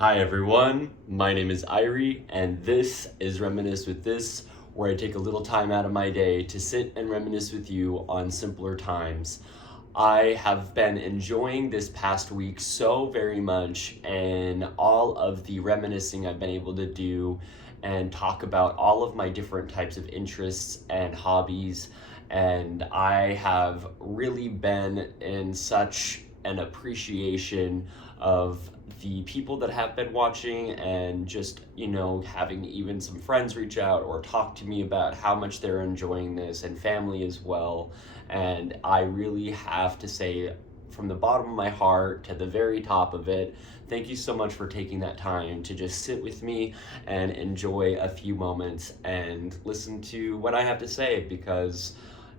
Hi everyone, my name is Ierie, and this is Reminisce with This, where I take a little time out of my day to sit and reminisce with you on simpler times. I have been enjoying this past week so very much, and all of the reminiscing I've been able to do and talk about all of my different types of interests and hobbies. And I have really been in such an appreciation of the people that have been watching, and just having even some friends reach out or talk to me about how much they're enjoying this, and family as well. And I really have to say, from the bottom of my heart to the very top of it, thank you so much for taking that time to just sit with me and enjoy a few moments and listen to what I have to say, because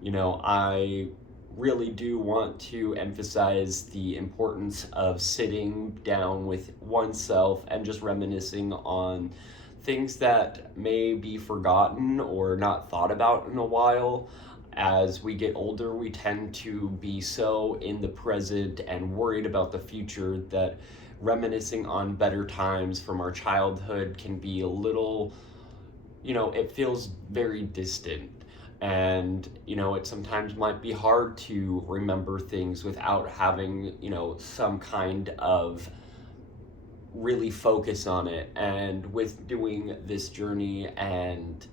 I really do want to emphasize the importance of sitting down with oneself and just reminiscing on things that may be forgotten or not thought about in a while. As we get older, we tend to be so in the present and worried about the future that reminiscing on better times from our childhood can be a little, it feels very distant. And it sometimes might be hard to remember things without having some kind of really focus on it. And with doing this journey and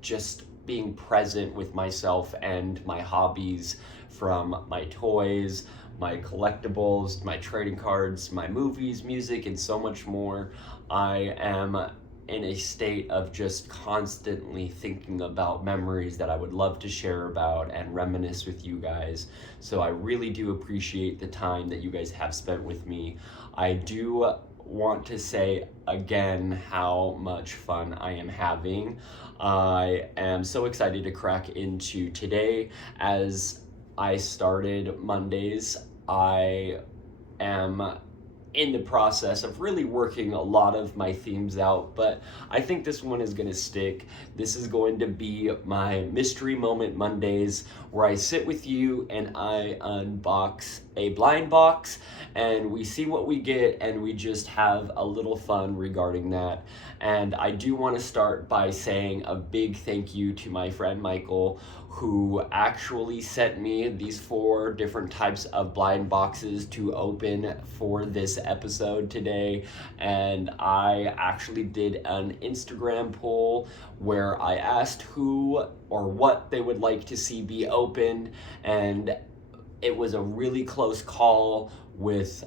just being present with myself and my hobbies, from my toys, my collectibles, my trading cards, my movies, music, and so much more, I am in a state of just constantly thinking about memories that I would love to share about and reminisce with you guys. So I really do appreciate the time that you guys have spent with me. I do want to say again how much fun I am having. I am so excited to crack into today. As I started Mondays, I am in the process of really working a lot of my themes out, but I think this one is going to stick. This is going to be my Mystery Moment Mondays, where I sit with you and I unbox a blind box and we see what we get, and we just have a little fun regarding that. And I do want to start by saying a big thank you to my friend Michael, who actually sent me these 4 different types of blind boxes to open for this episode today. And I actually did an Instagram poll where I asked who or what they would like to see be opened, and it was a really close call with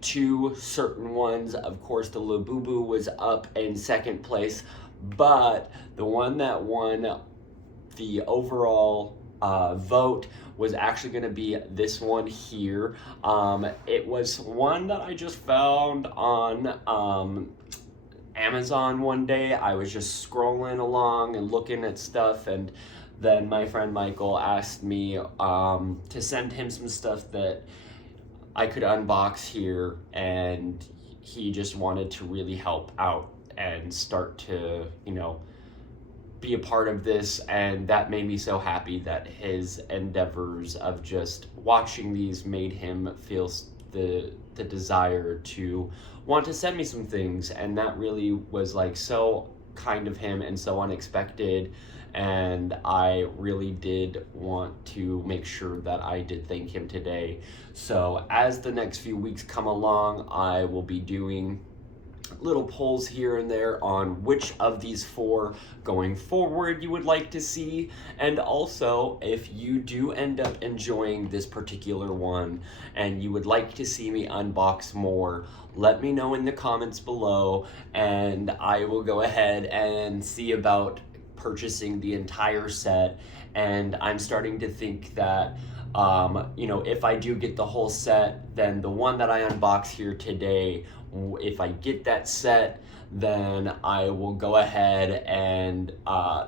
2 certain ones. Of course, the Labubu was up in second place, but the one that won the overall vote was actually going to be this one here. It was one that I just found on Amazon one day. I was just scrolling along and looking at stuff, and then my friend Michael asked me to send him some stuff that I could unbox here, and he just wanted to really help out and start to, be a part of this. And that made me so happy that his endeavors of just watching these made him feel the desire to want to send me some things. And that really was like so kind of him and so unexpected. And I really did want to make sure that I did thank him today. So as the next few weeks come along, I will be doing little polls here and there on which of these 4 going forward you would like to see. And also, if you do end up enjoying this particular one and you would like to see me unbox more, let me know in the comments below, and I will go ahead and see about purchasing the entire set. And I'm starting to think that if I do get the whole set, then the one that I unbox here today, if I get that set, then I will go ahead and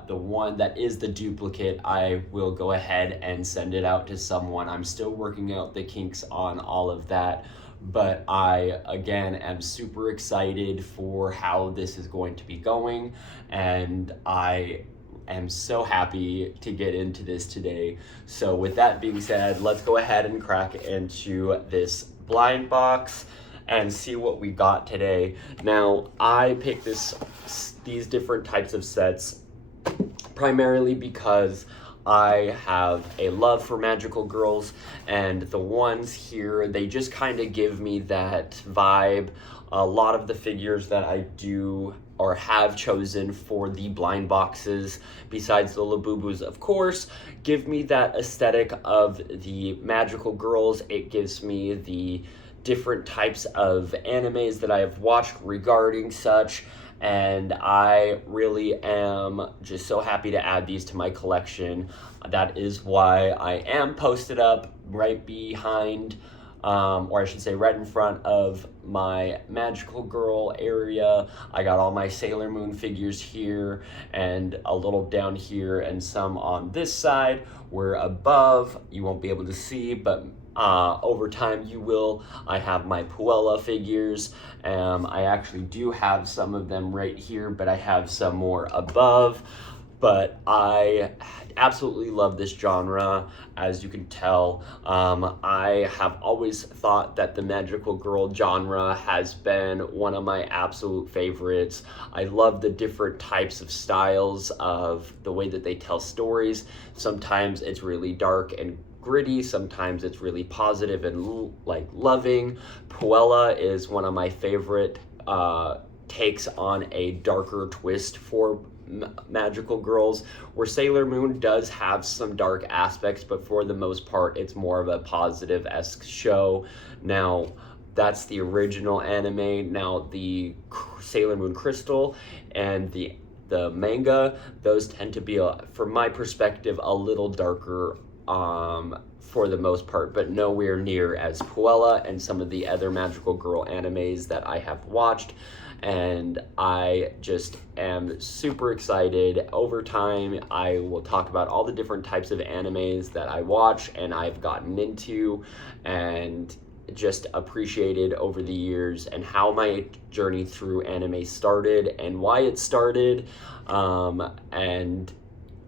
the one that is the duplicate, I will go ahead and send it out to someone. I'm still working out the kinks on all of that, but I, again, am super excited for how this is going to be going, and I am so happy to get into this today. So with that being said, let's go ahead and crack into this blind box. and see what we got today. Now, I picked these different types of sets primarily because I have a love for magical girls, and the ones here, they just kind of give me that vibe. A lot of the figures that I do or have chosen for the blind boxes, besides the Labubus, of course, give me that aesthetic of the magical girls. It gives me the different types of animes that I have watched regarding such, and I really am just so happy to add these to my collection. That is why I am posted up right behind, or I should say right in front of my magical girl area. I got all my Sailor Moon figures here, and a little down here, and some on this side, where above you won't be able to see, but over time you will. I have my Puella figures. I actually do have some of them right here, but I have some more above. But I absolutely love this genre, as you can tell. I have always thought that the magical girl genre has been one of my absolute favorites. I love the different types of styles of the way that they tell stories. Sometimes it's really dark and gritty, sometimes it's really positive and like loving. Puella is one of my favorite takes on a darker twist for magical girls, where Sailor Moon does have some dark aspects, but for the most part it's more of a positive-esque show. Now, that's the original anime. Now, the Sailor Moon Crystal and the manga, those tend to be, from my perspective, a little darker for the most part, but nowhere near as Puella and some of the other magical girl animes that I have watched. And I just am super excited. Over time, I will talk about all the different types of animes that I watch and I've gotten into and just appreciated over the years, and how my journey through anime started and why it started. And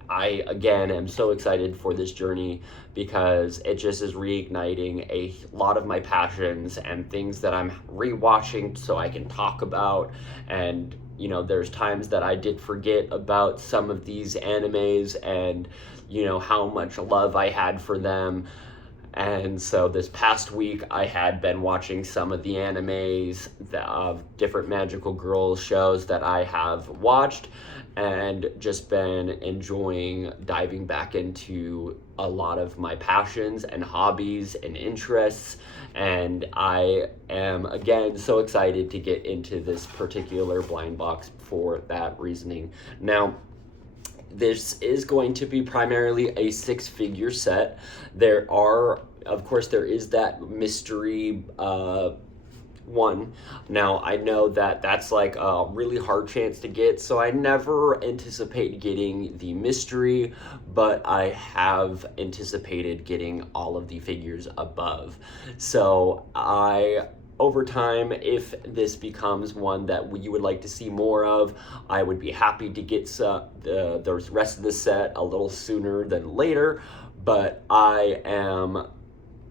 I, again, am so excited for this journey because it just is reigniting a lot of my passions and things that I'm rewatching so I can talk about. And, you know, there's times that I did forget about some of these animes and, you know, how much love I had for them. And so this past week, I had been watching some of the animes of different magical girls shows that I have watched, and just been enjoying diving back into a lot of my passions and hobbies and interests. And I am, again, so excited to get into this particular blind box for that reasoning. Now, this is going to be primarily a 6-figure set. There are, of course, there is that mystery one. Now, I know that that's like a really hard chance to get, so I never anticipate getting the mystery, but I have anticipated getting all of the figures above. So over time, if this becomes one that you would like to see more of, I would be happy to get the rest of the set a little sooner than later, but I am,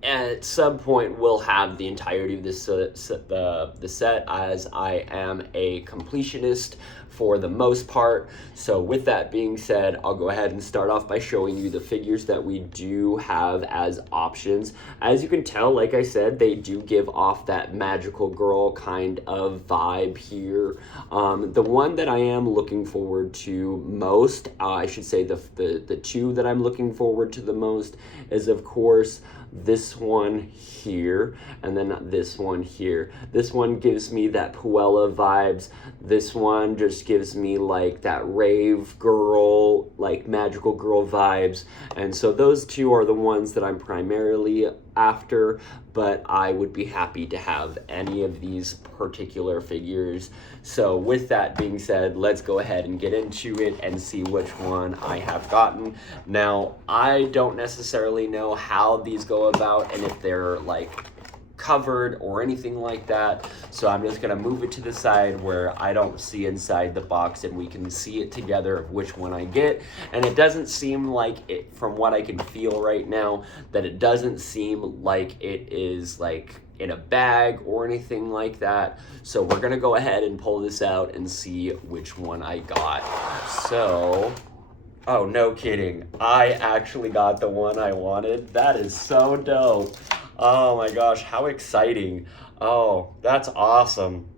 at some point, will have the entirety of this the set, as I am a completionist for the most part. So with that being said, I'll go ahead and start off by showing you the figures that we do have as options. As you can tell, like I said, they do give off that magical girl kind of vibe here. The one that I am looking forward to most, I should say the two that I'm looking forward to the most is, of course, this one here, and then this one here. This one gives me that Puella vibes. This one just gives me like that rave girl, like magical girl vibes. And so those two are the ones that I'm primarily after, but I would be happy to have any of these particular figures. So with that being said, let's go ahead and get into it and see which one I have gotten. Now, I don't necessarily know how these go about and if they're like covered or anything like that, so I'm just gonna move it to the side where I don't see inside the box and we can see it together of which one I get. And it doesn't seem like it, from what I can feel right now, that it doesn't seem like it is like in a bag or anything like that. So we're gonna go ahead and pull this out and see which one I got. So, oh, no kidding. I actually got the one I wanted. That is so dope. Oh my gosh, how exciting. Oh, that's awesome.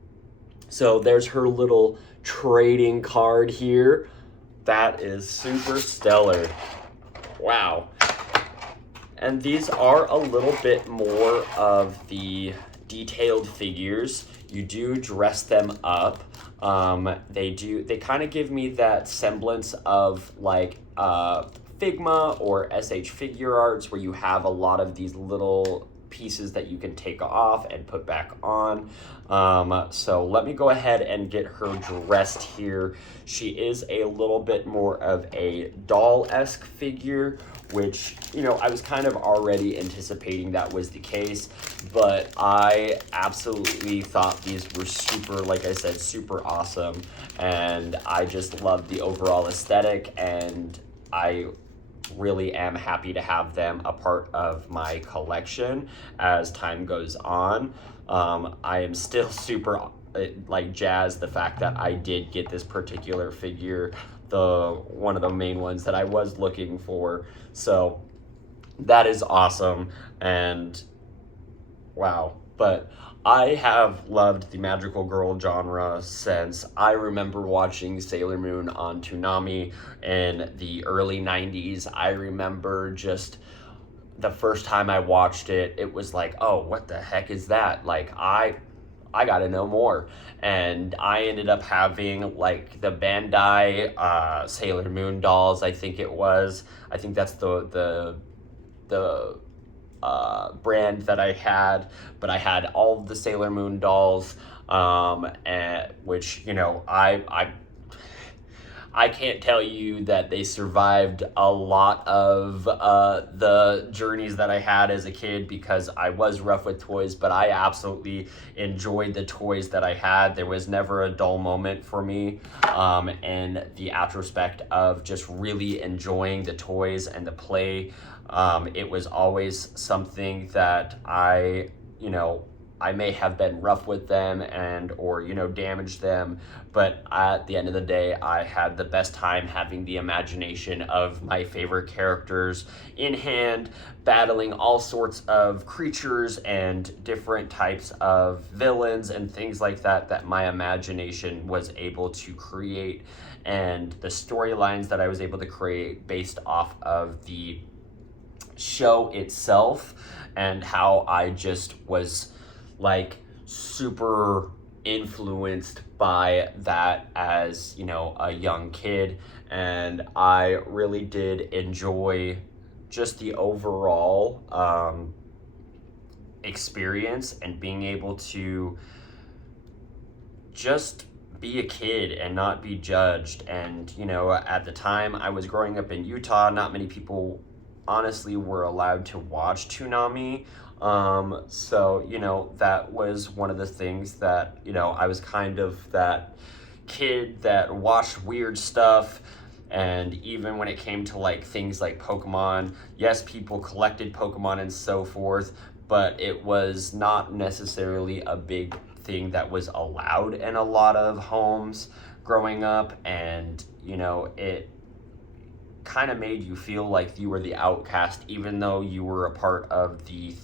So there's her little trading card here. That is super stellar. Wow. And these are a little bit more of the detailed figures. You do dress them up. They kind of give me that semblance of like Figma or SH Figure Arts, where you have a lot of these little pieces that you can take off and put back on. So let me go ahead and get her dressed here. She is a little bit more of a doll-esque figure, which, you know, I was kind of already anticipating that was the case, but I absolutely thought these were super, like I said, super awesome, and I just love the overall aesthetic, and I really am happy to have them a part of my collection as time goes on. I am still super like jazzed the fact that I did get this particular figure, the one of the main ones that I was looking for. So that is awesome, and wow. But I have loved the magical girl genre since I remember watching Sailor Moon on Toonami in the early 90s. I remember just the first time I watched it, it was like, oh, what the heck is that? Like, I gotta know more. And I ended up having like the Bandai Sailor Moon dolls, I think it was. I think that's the brand that I had, but I had all of the Sailor Moon dolls, and which, you know, I can't tell you that they survived a lot of the journeys that I had as a kid, because I was rough with toys, but I absolutely enjoyed the toys that I had. There was never a dull moment for me in the retrospect of just really enjoying the toys and the play. It was always something that I may have been rough with them and or damaged them, but at the end of the day, I had the best time having the imagination of my favorite characters in hand, battling all sorts of creatures and different types of villains and things like that that my imagination was able to create, and the storylines that I was able to create based off of the show itself, and how I just was like super influenced by that as a young kid. And I really did enjoy just the overall experience, and being able to just be a kid and not be judged. And at the time I was growing up in Utah, not many people honestly were allowed to watch Toonami. So that was one of the things that I was kind of that kid that watched weird stuff. And even when it came to like things like Pokemon, yes, people collected Pokemon and so forth, but it was not necessarily a big thing that was allowed in a lot of homes growing up. And it kind of made you feel like you were the outcast, even though you were a part of the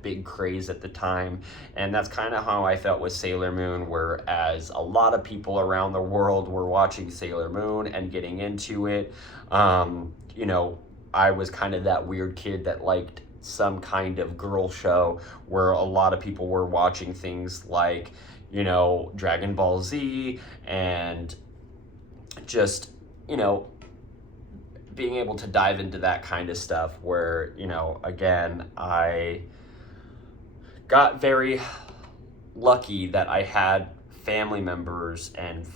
big craze at the time. And that's kind of how I felt with Sailor Moon, whereas a lot of people around the world were watching Sailor Moon and getting into it. I was kind of that weird kid that liked some kind of girl show, where a lot of people were watching things like Dragon Ball Z, and just being able to dive into that kind of stuff, where again, I got very lucky that I had family members and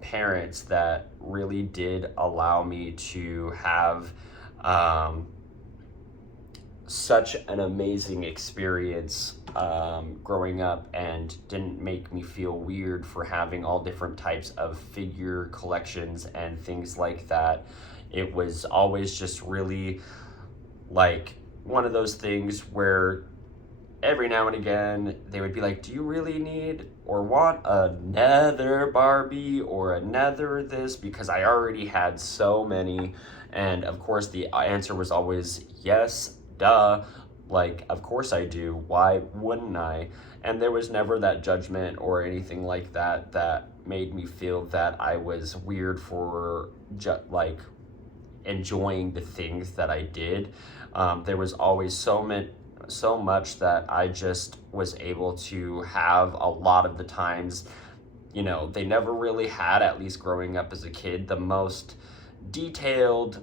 parents that really did allow me to have such an amazing experience growing up, and didn't make me feel weird for having all different types of figure collections and things like that. It was always just really like one of those things where every now and again they would be like, do you really need or want another Barbie or another this, because I already had so many. And of course the answer was always yes, duh, like of course I do, why wouldn't I? And there was never that judgment or anything like that that made me feel that I was weird for like enjoying the things that I did. There was always so much that I just was able to have a lot of the times. They never really had, at least growing up as a kid, the most detailed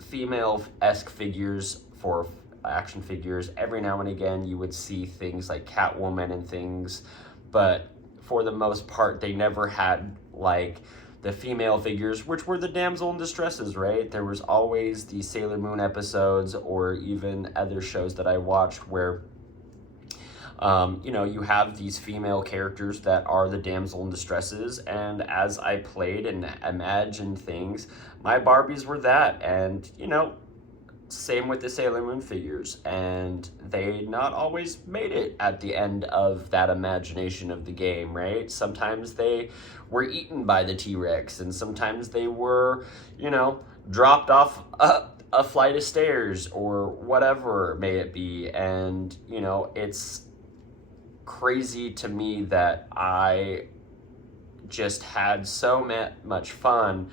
female-esque figures for action figures. Every now and again you would see things like Catwoman and things, but for the most part they never had like the female figures, which were the damsel in distresses, right? There was always the Sailor Moon episodes or even other shows that I watched where you have these female characters that are the damsel in distresses, and as I played and imagined things, my Barbies were that. And same with the Sailor Moon figures, and they not always made it at the end of that imagination of the game, right? Sometimes they were eaten by the T-Rex, and sometimes they were, dropped off a flight of stairs or whatever may it be. And, it's crazy to me that I just had so much fun,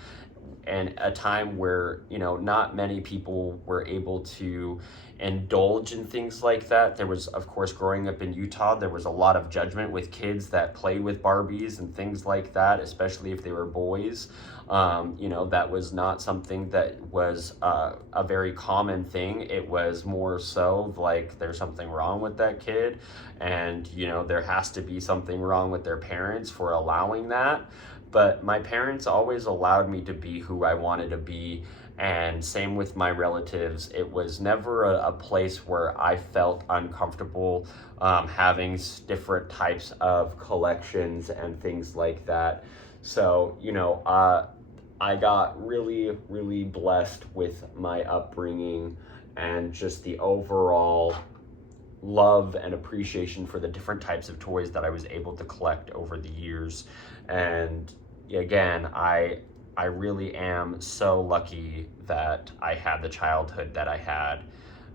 and a time where not many people were able to indulge in things like that. There was, of course, growing up in Utah, there was a lot of judgment with kids that played with Barbies and things like that, especially if they were boys. That was not something that was a very common thing. It was more so like there's something wrong with that kid, and there has to be something wrong with their parents for allowing that. But my parents always allowed me to be who I wanted to be, and same with my relatives. It was never a place where I felt uncomfortable having different types of collections and things like that. So, I got really, really blessed with my upbringing and just the overall love and appreciation for the different types of toys that I was able to collect over the years. And again, I really am so lucky that I had the childhood that I had,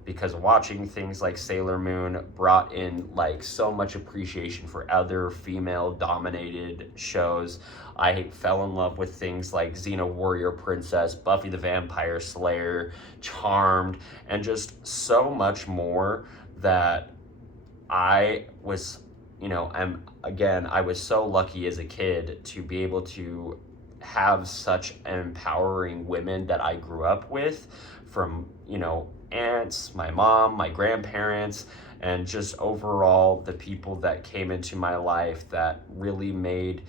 because watching things like Sailor Moon brought in like so much appreciation for other female dominated shows. I fell in love with things like Xena Warrior Princess, Buffy the Vampire Slayer, Charmed, and just so much more that I was, I was so lucky as a kid to be able to have such empowering women that I grew up with, from, aunts, my mom, my grandparents, and just overall the people that came into my life that really made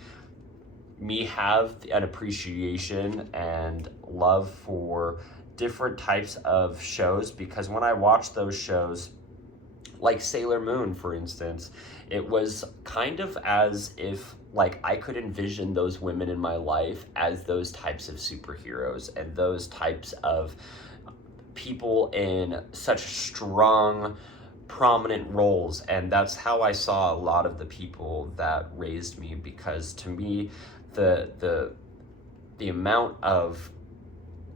me have an appreciation and love for different types of shows. Because when I watched those shows, like Sailor Moon, for instance, it was kind of as if like I could envision those women in my life as those types of superheroes and those types of people in such strong, prominent roles. And that's how I saw a lot of the people that raised me, because to me, the amount of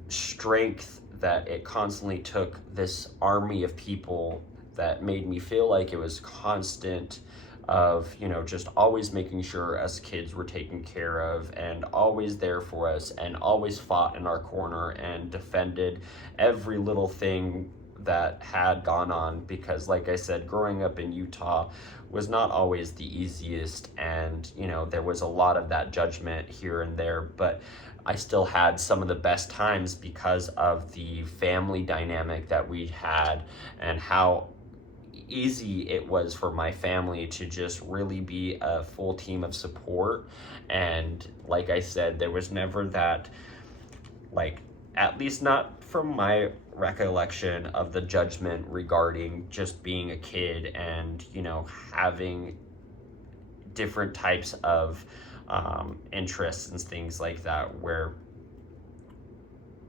strength that it constantly took this army of people that made me feel like it was constant of, just always making sure us kids were taken care of and always there for us and always fought in our corner and defended every little thing that had gone on. Because like I said, growing up in Utah was not always the easiest, and there was a lot of that judgment here and there, but I still had some of the best times because of the family dynamic that we had and how easy it was for my family to just really be a full team of support. And like I said, there was never that, like, at least not from my recollection of the judgment regarding just being a kid and having different types of interests and things like that, where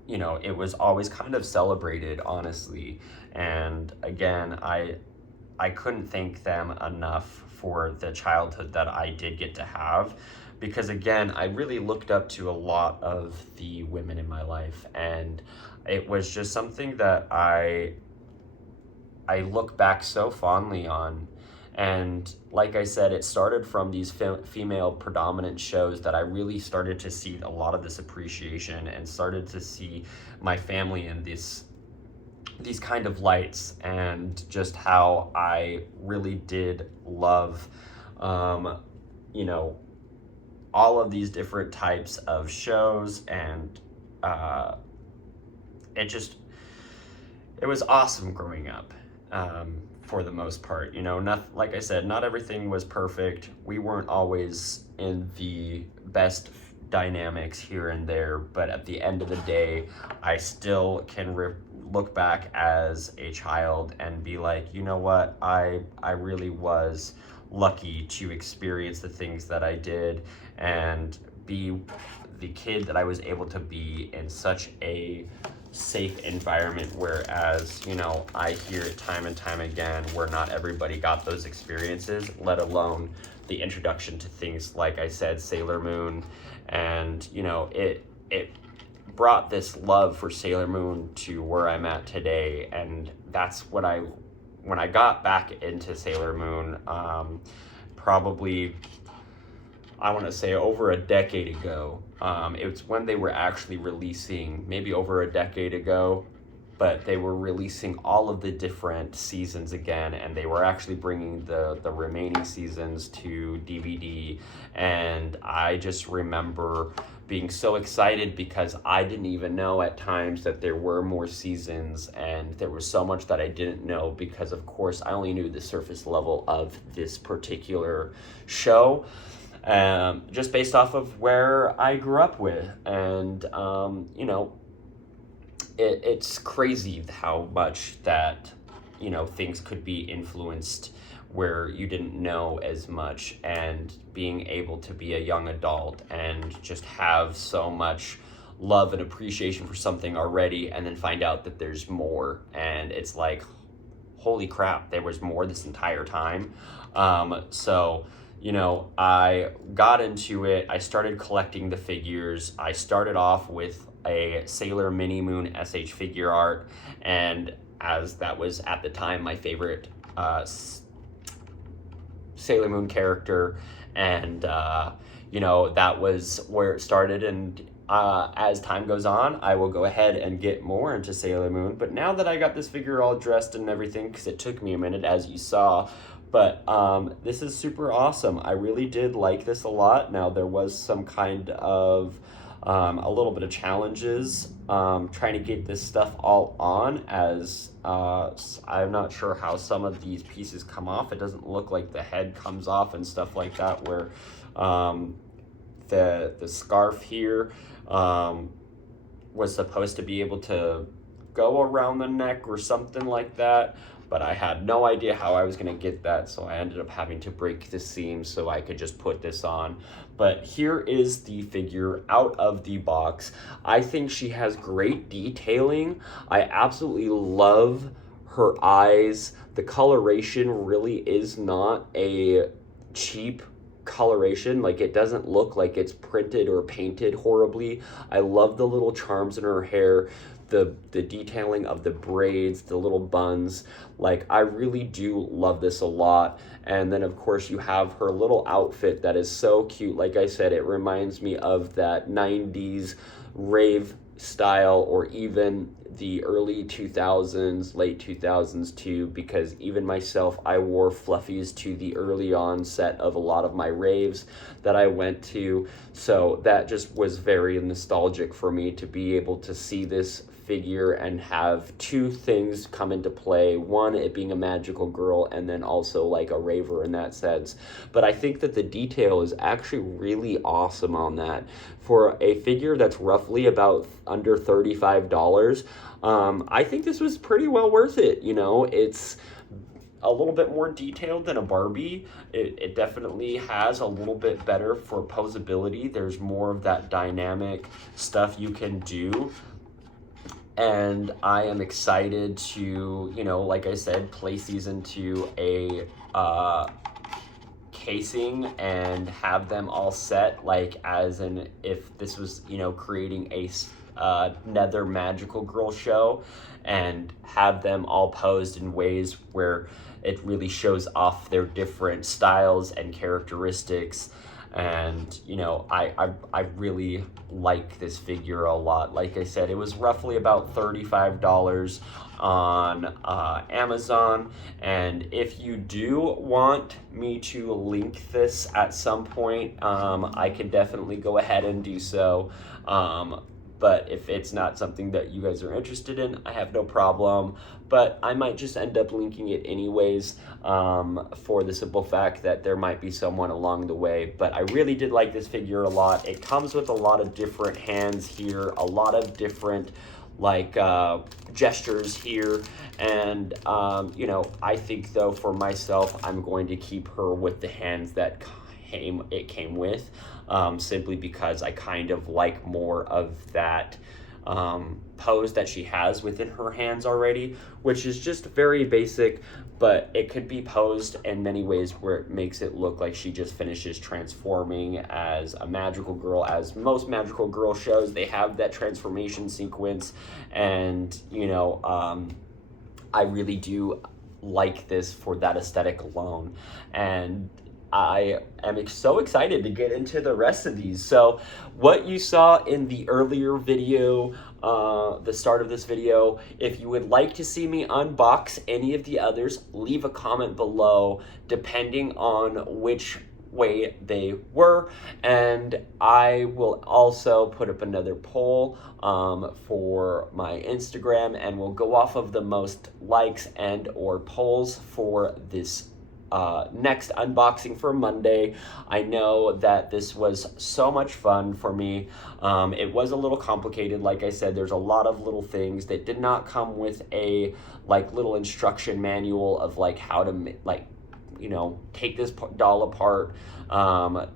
it was always kind of celebrated, honestly. And again, I couldn't thank them enough for the childhood that I did get to have, because again, I really looked up to a lot of the women in my life, and it was just something that I look back so fondly on. And like I said, it started from these female predominant shows that I really started to see a lot of this appreciation and started to see my family in these kind of lights, and just how I really did love, you know, all of these different types of shows. And it just, it was awesome growing up. For the most part, you know, not, like I said, not everything was perfect. We weren't always in the best dynamics here and there, but at the end of the day, I still can look back as a child and be like, you know what, I really was lucky to experience the things that I did and be the kid that I was able to be in such a safe environment. Whereas, you know, I hear it time and time again where not everybody got those experiences, let alone the introduction to things like I said, Sailor Moon. And, you know, it brought this love for Sailor Moon to where I'm at today. And that's what when I got back into Sailor Moon, probably, I want to say over a decade ago. It was when they were actually releasing, maybe over a decade ago, but they were releasing all of the different seasons again, and they were actually bringing the remaining seasons to DVD. And I just remember being so excited because I didn't even know at times that there were more seasons, and there was so much that I didn't know because, of course, I only knew the surface level of this particular show. Just based off of where I grew up with. And, you know, it's crazy how much that, you know, things could be influenced where you didn't know as much, and being able to be a young adult and just have so much love and appreciation for something already, and then find out that there's more. And it's like, holy crap, there was more this entire time. So, you know, I got into it. I started collecting the figures. I started off with a Sailor Mini Moon SH figure art, and as that was at the time my favorite Sailor Moon character. And, you know, that was where it started. And as time goes on, I will go ahead and get more into Sailor Moon. But now that I got this figure all dressed and everything, because it took me a minute, as you saw, but this is super awesome. I really did like this a lot. Now, there was some kind of a little bit of challenges trying to get this stuff all on, as I'm not sure how some of these pieces come off. It doesn't look like the head comes off and stuff like that, where the scarf here was supposed to be able to go around the neck or something like that, but I had no idea how I was going to get that, so I ended up having to break the seam so I could just put this on. But here is the figure out of the box. I think she has great detailing. I absolutely love her eyes. The coloration really is not a cheap coloration. Like, it doesn't look like it's printed or painted horribly. I love the little charms in her hair, the detailing of the braids, the little buns. Like, I really do love this a lot. And then, of course, you have her little outfit that is so cute. Like I said, it reminds me of that 90s rave style, or even the early 2000s, late 2000s too, because even myself, I wore fluffies to the early onset of a lot of my raves that I went to. So that just was very nostalgic for me to be able to see this figure and have two things come into play. One, it being a magical girl, and then also like a raver in that sense. But I think that the detail is actually really awesome on that. For a figure that's roughly about under $35, I think this was pretty well worth it. You know, it's a little bit more detailed than a Barbie. It definitely has a little bit better for posability. There's more of that dynamic stuff you can do. and I am excited to, like I said, place these into a casing and have them all set, like as in if this was, creating a nether magical girl show, and have them all posed in ways where it really shows off their different styles and characteristics. And I really like this figure a lot. Like I said, it was roughly about $35 on Amazon, and if you do want me to link this at some point, I can definitely go ahead and do so. But if it's not something that you guys are interested in, I have no problem. But I might just end up linking it anyways, for the simple fact that there might be someone along the way. But I really did like this figure a lot. It comes with a lot of different hands here, a lot of different gestures here. And, I think though for myself, I'm going to keep her with the hands that it came with, simply because I kind of like more of that pose that she has within her hands already, which is just very basic, but it could be posed in many ways where it makes it look like she just finishes transforming as a magical girl. As most magical girl shows, they have that transformation sequence, and I really do like this for that aesthetic alone. And I am so excited to get into the rest of these. So what you saw in the earlier video, the start of this video, if you would like to see me unbox any of the others, leave a comment below depending on which way they were, and I will also put up another poll for my Instagram, and we'll go off of the most likes and or polls for this next unboxing for Monday. I know that this was so much fun for me. It was a little complicated. Like I said, there's a lot of little things that did not come with a little instruction manual of how to take this doll apart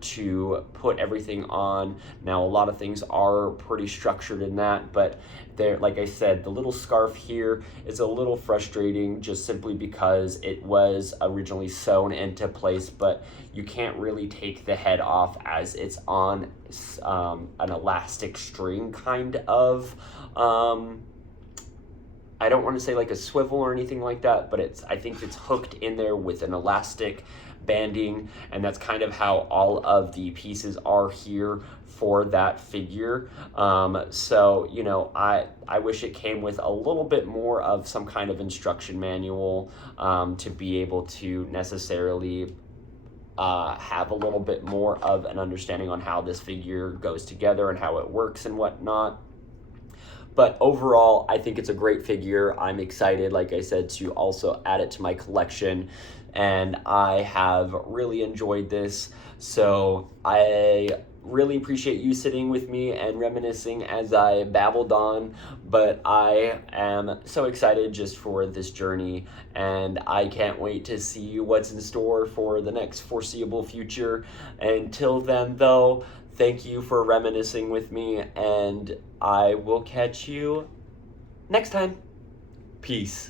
to put everything on. Now, a lot of things are pretty structured in that, but there, like I said, the little scarf here is a little frustrating just simply because it was originally sewn into place, but you can't really take the head off as it's on an elastic string kind of. I don't want to say like a swivel or anything like that, but I think it's hooked in there with an elastic banding, and that's kind of how all of the pieces are here for that figure. So, I wish it came with a little bit more of some kind of instruction manual to be able to necessarily have a little bit more of an understanding on how this figure goes together and how it works and whatnot. But overall, I think it's a great figure. I'm excited, like I said, to also add it to my collection, and I have really enjoyed this. So I really appreciate you sitting with me and reminiscing as I babbled on, but I am so excited just for this journey, and I can't wait to see what's in store for the next foreseeable future. Until then, though, thank you for reminiscing with me, and I will catch you next time. Peace.